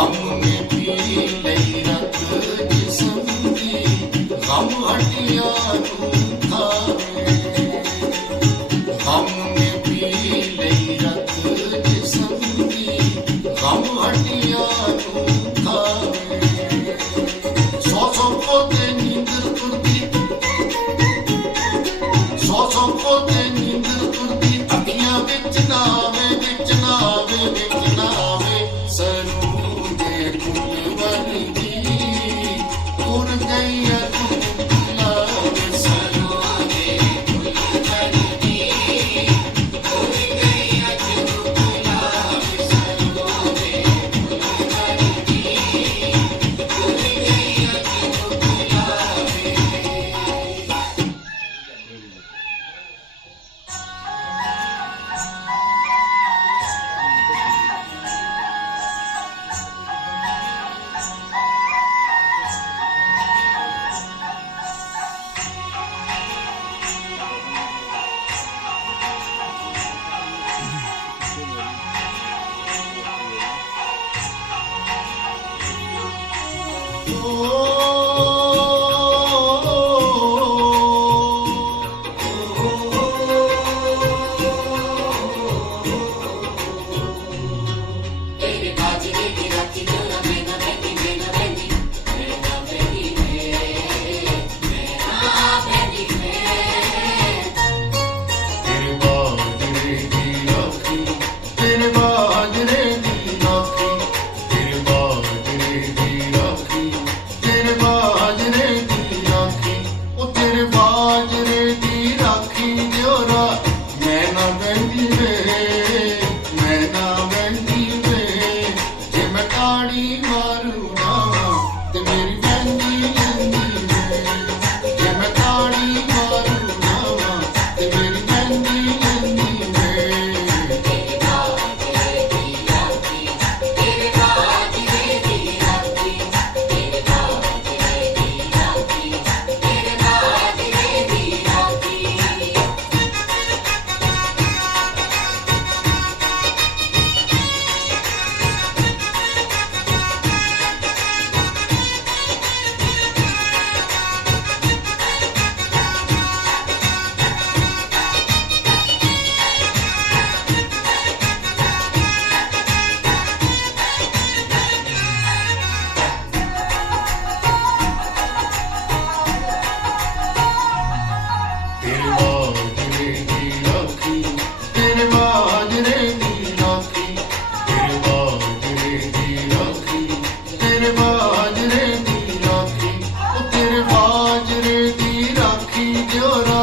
ਗਮ ਨੇ ਪੀ ਲਈ ਰਤ ਜਿਸਮ ਦੀ ਗਮ ਹਟਿਆ ਤੂੰ ਖਾਵੇ ਗਮ ਨੇ ਪੀ ਲਈ ਰਤ ਜਿਸਮ ਦੀ ਗਮ ਹਟਿਆ ਤੂੰ ਖਾਵੇ ਸੋ ਸੋ ਪੋਤੇ ਨੀਂਦਰ ਤੁਰਦੀ। ਸੋ ਸੋ ਪੋਤੇ ਨੀਂਦਰ ਤੁਰਦੀ। ਅੱਖੀਆਂ ਵਿੱਚ ਨਾਵੇ Oh. llorar.